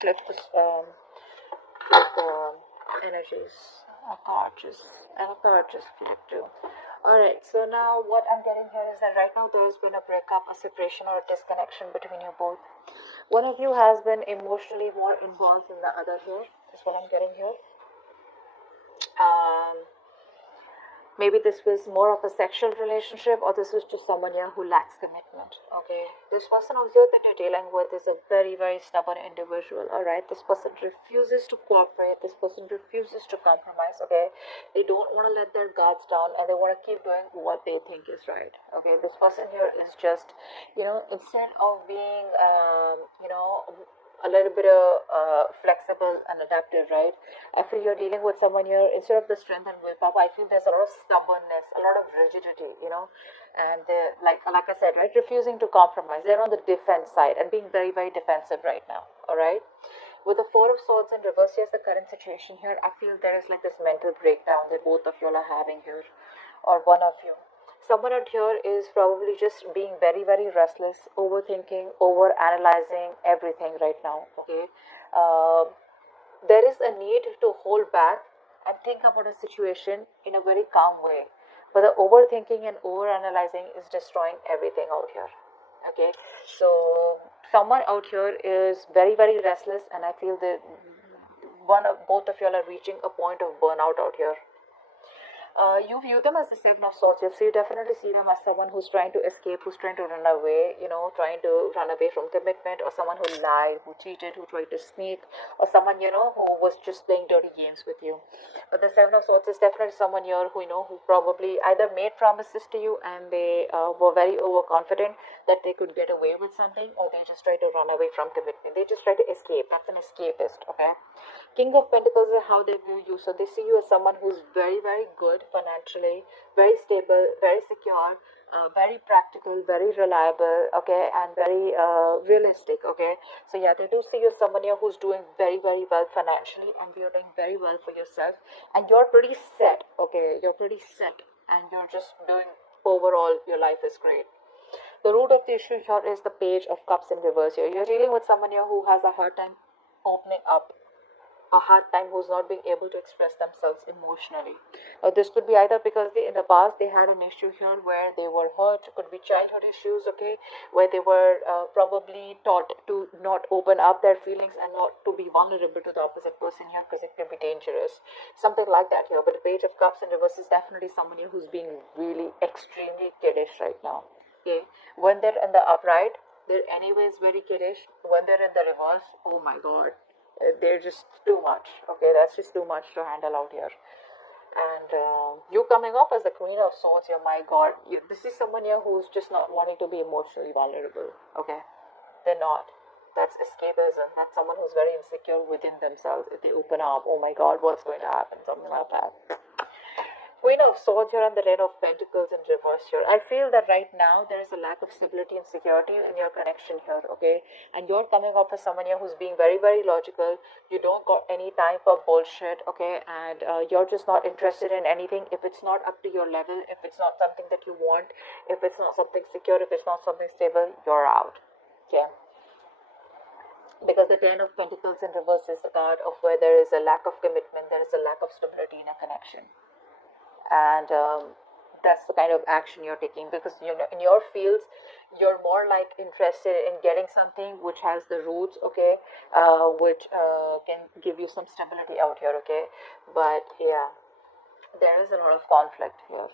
flip this, flip the energies. A card just flip too. Alright, so now what I'm getting here is that right now there's been a breakup, a separation, or a disconnection between you both. One of you has been emotionally more involved than the other here. That's what I'm getting here. Maybe this was more of a sexual relationship, or this was just someone here who lacks commitment. Okay, this person out here that you're dealing with is a very, very stubborn individual. All right, this person refuses to cooperate. This person refuses to compromise. Okay, they don't want to let their guards down, and they want to keep doing what they think is right. Okay, this person here is just, instead of being, a little bit of flexible and adaptive, right? I feel you're dealing with someone here, instead of the strength and willpower, I feel there's a lot of stubbornness, a lot of rigidity, and they're, like I said, right, refusing to compromise. They're on the defense side and being very, very defensive right now, all right? With the Four of Swords in reverse, here's the current situation here. I feel there is like this mental breakdown that both of you are having here, or one of you. Someone out here is probably just being very, very restless, overthinking, over analyzing everything right now. Okay, there is a need to hold back and think about a situation in a very calm way, but the overthinking and over analyzing is destroying everything out here. Okay, so someone out here is very, very restless, and I feel that both of you all are reaching a point of burnout out here. You view them as the Seven of Swords. So you definitely see them as someone who's trying to escape, who's trying to run away, trying to run away from commitment, or someone who lied, who cheated, who tried to sneak, or someone, who was just playing dirty games with you. But the Seven of Swords is definitely someone here who, who probably either made promises to you and they were very overconfident that they could get away with something, or they just try to run away from commitment. They just try to escape. That's an escapist, okay? King of Pentacles is how they view you. So they see you as someone who's very, very good financially, very stable, very secure, very practical, very reliable, okay, and very realistic, okay. So yeah, they do see you as someone here who's doing very, very well financially, and you're doing very well for yourself, and you're pretty set, okay. You're pretty set, and you're just doing overall. Your life is great. The root of the issue here is the Page of Cups in reverse here. You're dealing with someone here who has a hard time opening up, a hard time, who's not being able to express themselves emotionally. This could be either because in the past they had an issue here where they were hurt, could be childhood issues, okay, where they were probably taught to not open up their feelings and not to be vulnerable to the opposite person here, because it can be dangerous. Something like that here. But the Page of Cups in reverse is definitely someone here who's being really extremely kiddish right now. Okay, when they're in the upright, they're anyways very kiddish. When they're in the reverse, oh my god, they're just too much. Okay, that's just too much to handle out here. And you coming up as the Queen of Swords here, my god, this is someone here who's just not wanting to be emotionally vulnerable. Okay, they're not. That's escapism. That's someone who's very insecure within themselves. If they open up, oh my god, what's going to happen, something like that. Queen of Swords here and the Ten of Pentacles in reverse here. I feel that right now there is a lack of stability and security in your connection here, okay? And you're coming up as someone here who's being very, very logical. You don't got any time for bullshit, okay? And you're just not interested in anything. If it's not up to your level, if it's not something that you want, if it's not something secure, if it's not something stable, you're out, okay? Because the Ten of Pentacles in reverse is the card of where there is a lack of commitment, there is a lack of stability in a connection. And that's the kind of action you're taking, because in your fields you're more like interested in getting something which has the roots, okay, which can give you some stability out here, okay. But yeah, there is a lot of conflict here.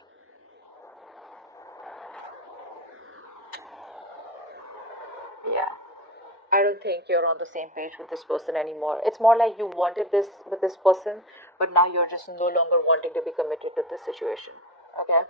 Yeah, I don't think you're on the same page with this person anymore. It's more like you wanted this with this person, but now you're just no longer wanting to be committed to this situation, okay.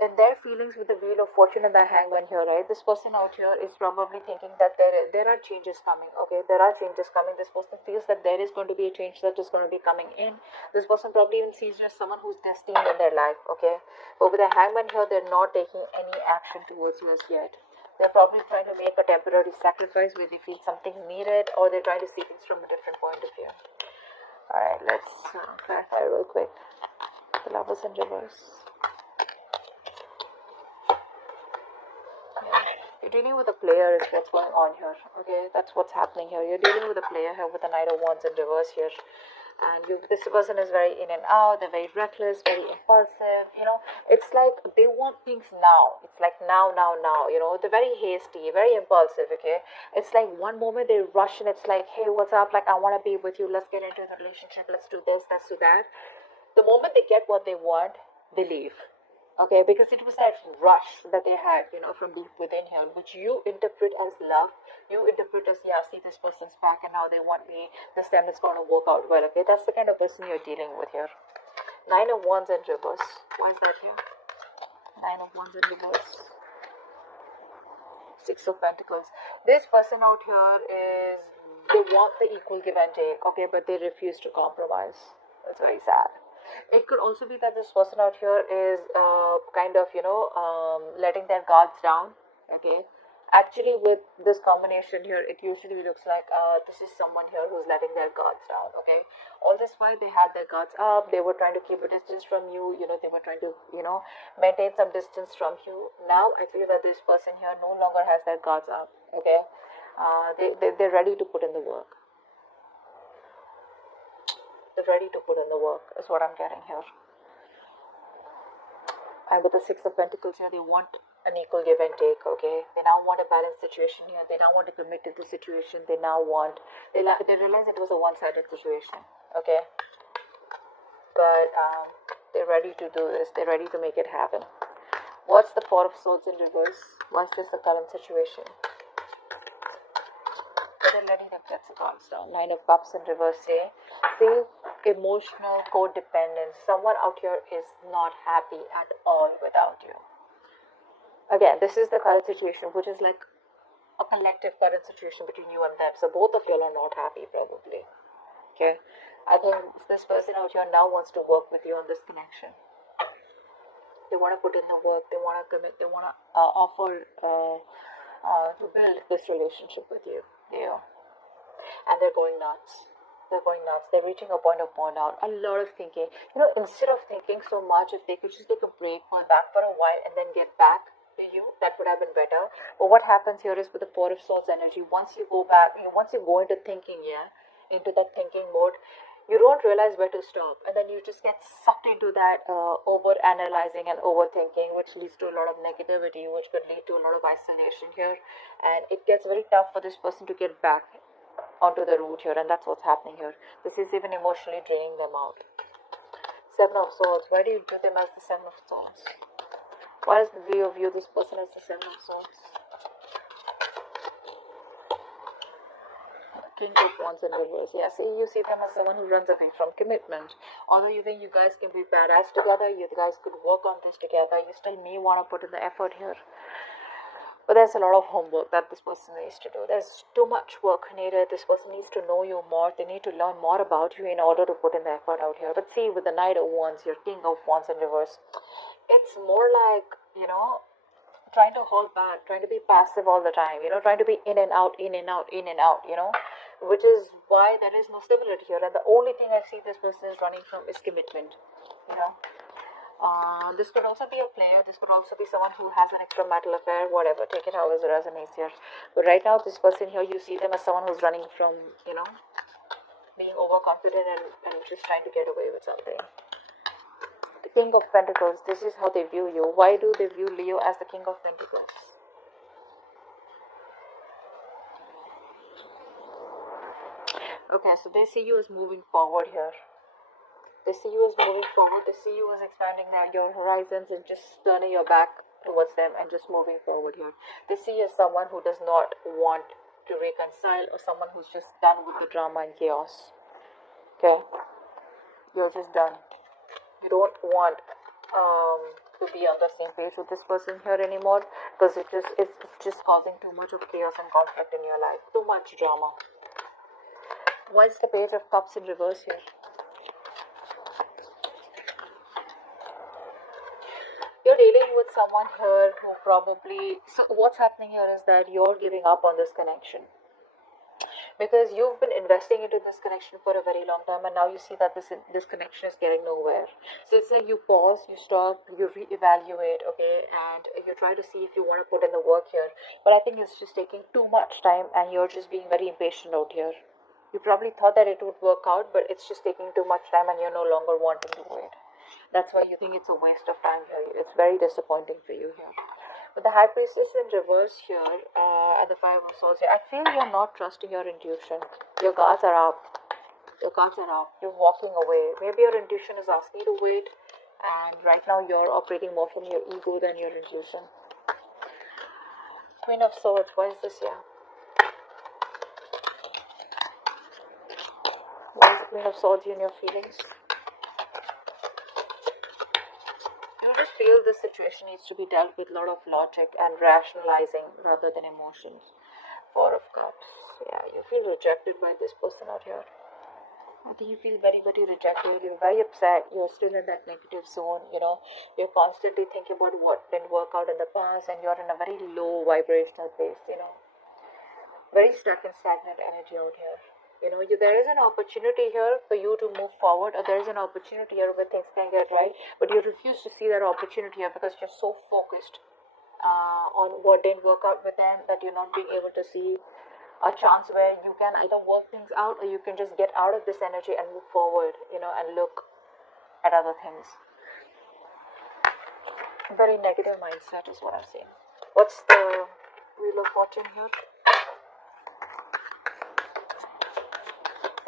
And their feelings with the Wheel of Fortune and the Hangman here, right? This person out here is probably thinking that there are changes coming, okay? There are changes coming. This person feels that there is going to be a change that is going to be coming in. This person probably even sees you as someone who's destined in their life, okay? But with the Hangman here, they're not taking any action towards you as yet. They're probably trying to make a temporary sacrifice where they feel something's needed, or they're trying to see things from a different point of view. Alright, let's clarify real quick. The Lovers in reverse. You're dealing with a player is what's going on here. Okay, that's what's happening here. You're dealing with a player here with the Knight of Wands in reverse here. And this person is very in and out. They're very reckless, very impulsive. You know, it's like they want things now. It's like now, now, now. You know, they're very hasty, very impulsive. Okay, it's like one moment they rush and it's like, hey, what's up? Like, I want to be with you. Let's get into the relationship. Let's do this. Let's do that. The moment they get what they want, they leave. Okay, because it was that rush that they had, you know, from deep within here, which you interpret as love. You interpret as, yeah, see, this person's back and now they want me. This time it's going to work out well. Okay, that's the kind of person you're dealing with here. Nine of Wands in reverse. Why is that here? Nine of Wands in reverse. Six of Pentacles. This person out here is, they want the equal give and take, okay, but they refuse to compromise. That's very sad. It could also be that this person out here is kind of, you know, letting their guards down. Okay, actually with this combination here, it usually looks like this is someone here who's letting their guards down. Okay, all this while they had their guards up, they were trying to keep a distance from you. You know, they were trying to, you know, maintain some distance from you. Now I feel that this person here no longer has their guards up. Okay, they're ready to put in the work. They're ready to put in the work is what I'm getting here. And with the Six of Pentacles here, they want an equal give and take. Okay, they now want a balanced situation here. They now want to commit to the situation. They now want, they realize it was a one-sided situation. Okay, but they're ready to do this. They're ready to make it happen. What's the Four of Swords in reverse? What's this the current situation? They're ready to get the cards down. Nine of Cups in reverse. See, emotional codependence. Someone out here is not happy at all without you. Again, this is the current situation, which is like a collective current situation between you and them. So both of you are not happy, probably. Okay, I think this person out here now wants to work with you on this connection. They want to put in the work. They want to commit. They want to offer to build this relationship with you. Yeah, and they're going nuts. They're going nuts. They're reaching a point of burnout. A lot of thinking. You know, instead of thinking so much, if they could just take a break, go back for a while, and then get back to you, that would have been better. But what happens here is with the Four of Swords energy, once you go back, once you go into thinking, into that thinking mode, you don't realize where to stop, and then you just get sucked into that over analyzing and overthinking, which leads to a lot of negativity, which could lead to a lot of isolation here, and it gets very tough for this person to get back onto the root here, and that's what's happening here. This is even emotionally draining them out. Seven of Swords. Why do you view them as the Seven of Swords? Why does the view view this person as the Seven of Swords? King of Wands in reverse. Yeah, see, you see them as someone who runs away from commitment. Although you think you guys can be badass together, you guys could work on this together, you still may want to put in the effort here. But there's a lot of homework that this person needs to do. There's too much work needed. This person needs to know you more. They need to learn more about you in order to put in the effort out here. But see, with the Knight of Wands, your King of Wands in reverse, it's more like, you know, trying to hold back, trying to be passive all the time, you know, trying to be in and out, in and out, in and out, you know, which is why there is no stability here. And the only thing I see this person is running from is commitment, you know. This could also be a player. This could also be someone who has an extramarital affair, whatever. Take it however it resonates here. But right now, this person here, you see them as someone who's running from, you know, being overconfident and just trying to get away with something. The King of Pentacles, this is how they view you. Why do they view Leo as the King of Pentacles? Okay, so they see you as moving forward here. They see you as moving forward. They see you as expanding your horizons and just turning your back towards them and just moving forward here. They see you as someone who does not want to reconcile, or someone who's just done with the drama and chaos. Okay? You're just done. You don't want to be on the same page with this person here anymore, because it's just causing too much of chaos and conflict in your life. Too much drama. Why is the Page of Cups in reverse here? You're dealing with someone here who probably, so what's happening here is that you're giving up on this connection. because you've been investing into this connection for a very long time, and now you see that this connection is getting nowhere. So it's like you pause, you stop, you reevaluate, okay, and you try to see if you want to put in the work here. But I think it's just taking too much time, and you're just being very impatient out here. You probably thought that it would work out, but it's just taking too much time, and you're no longer wanting to wait. That's why you think it's a waste of time here. It's very disappointing for you here. With the High Priestess in reverse here, and the Five of Swords here, I feel you're not trusting your intuition. Your guards are up. Your guards are up. You're walking away. Maybe your intuition is asking you to wait, and right now you're operating more from your ego than your intuition. Queen of Swords, what is this here? What is the Queen of Swords in your feelings? You just feel this situation needs to be dealt with a lot of logic and rationalizing rather than emotions. Four of Cups. Yeah, you feel rejected by this person out here. I think you feel very, very rejected. You're very upset. You're still in that negative zone. You're constantly thinking about what didn't work out in the past, and you're in a very low vibrational place. Very stuck and stagnant energy out here. There is an opportunity here for you to move forward, or there is an opportunity here where things can get right, but you refuse to see that opportunity here because you're so focused on what didn't work out with them that you're not being able to see a chance where you can either work things out, or you can just get out of this energy and move forward, and look at other things. Very negative mindset is what I'm seeing. What's the Wheel of Fortune here?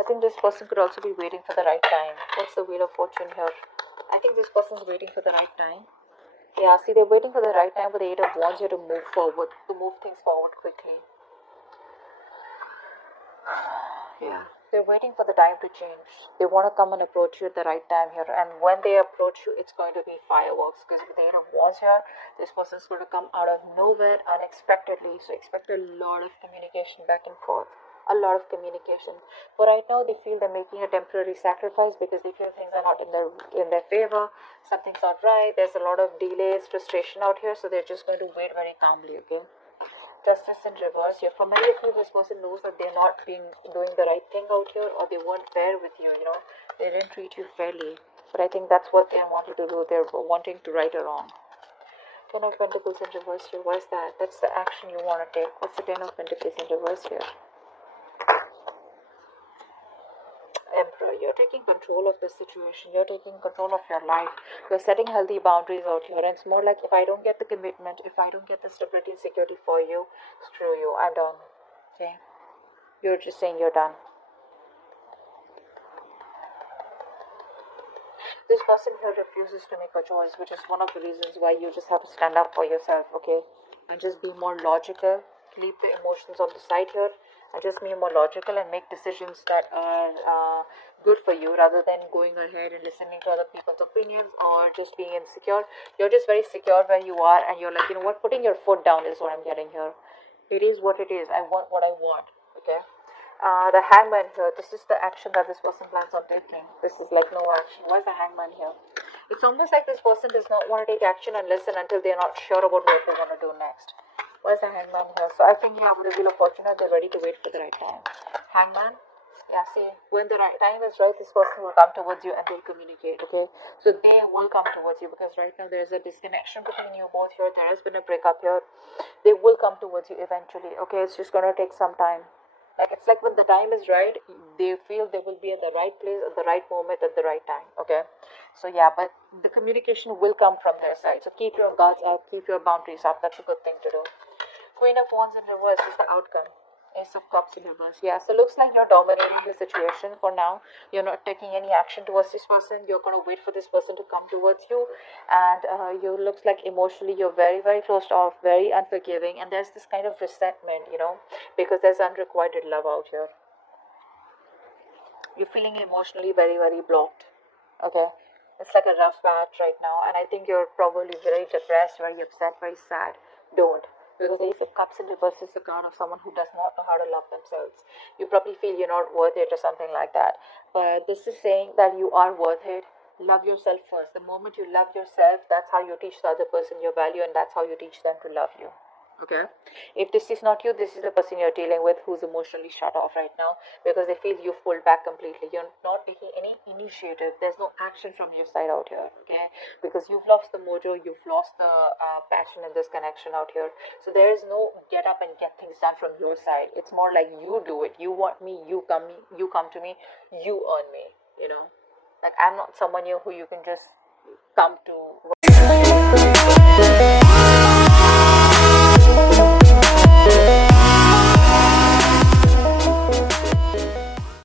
I think this person could also be waiting for the right time. What's the Wheel of Fortune here? I think this person's waiting for the right time. Yeah, see, they're waiting for the right time, but the Eight of Wands here to move forward, to move things forward quickly. Yeah, they're waiting for the time to change. They want to come and approach you at the right time here, and when they approach you, it's going to be fireworks, because with the Eight of Wands here, this person's going to come out of nowhere unexpectedly. So expect a lot of communication back and forth. A lot of communication. But right now they feel they're making a temporary sacrifice because they feel things are not in their favor. Something's not right. There's a lot of delays, frustration out here, so they're just going to wait very calmly, okay? Justice in reverse here. For many of you, this person knows that they're not doing the right thing out here, or they weren't fair with you, They didn't treat you fairly. But I think that's what they wanted to do. They're wanting to right or wrong. Ten of Pentacles in reverse here. What is that? That's the action you want to take. What's the Ten of Pentacles in reverse here? Emperor, you're taking control of this situation. You're taking control of your life. You're setting healthy boundaries out here. And it's more like, if I don't get the commitment, if I don't get the stability and security for you, screw you, I'm done. Okay? You're just saying you're done. This person here refuses to make a choice, which is one of the reasons why you just have to stand up for yourself, okay? And just be more logical. Leave the emotions on the side here, and just be more logical and make decisions that are good for you, rather than going ahead and listening to other people's opinions or just being insecure. You're just very secure where you are, and you're like, you know what, putting your foot down is what I'm getting here. It is what it is. I want what I want, okay? The Hangman here, this is the action that this person plans on taking. This is like no action. Why is the Hangman here? It's almost like this person does not want to take action and listen until they're not sure about what they want to do next. Why is the Hangman here? So I think, yeah, with the Wheel of Fortune, they're ready to wait for the right time. Hangman, yeah, see, when the right time is right, this person will come towards you and they'll communicate, okay? So they will come towards you, because right now there's a disconnection between you both here. There has been a breakup here. They will come towards you eventually, okay? It's just going to take some time. It's like when the time is right, they feel they will be at the right place at the right moment at the right time, okay? So yeah, but the communication will come from their side. So keep your guards up, keep your boundaries up. That's a good thing to do. Queen of Wands in reverse is the outcome. Ace of Cups in reverse. Yeah, so looks like you're dominating the situation for now. You're not taking any action towards this person. You're going to wait for this person to come towards you. And you looks like emotionally you're very, very closed off, very unforgiving. And there's this kind of resentment, because there's unrequited love out here. You're feeling emotionally very, very blocked. Okay? It's like a rough patch right now. And I think you're probably very depressed, very upset, very sad. Don't. Because the Ace of Cups in reverse is the card of someone who does not know how to love themselves. You probably feel you're not worth it or something like that. But this is saying that you are worth it. Love yourself first. The moment you love yourself, that's how you teach the other person your value, and that's how you teach them to love you. Okay, if this is not you, this is the person you're dealing with who's emotionally shut off right now, because they feel you've pulled back completely. You're not taking any initiative. There's no action from your side out here. Okay, because you've lost the mojo, you've lost the passion in this connection out here. So there is no get up and get things done from your side. It's more like you do it. You want me, you come to me, you earn me. You know, like I'm not someone who you can just come to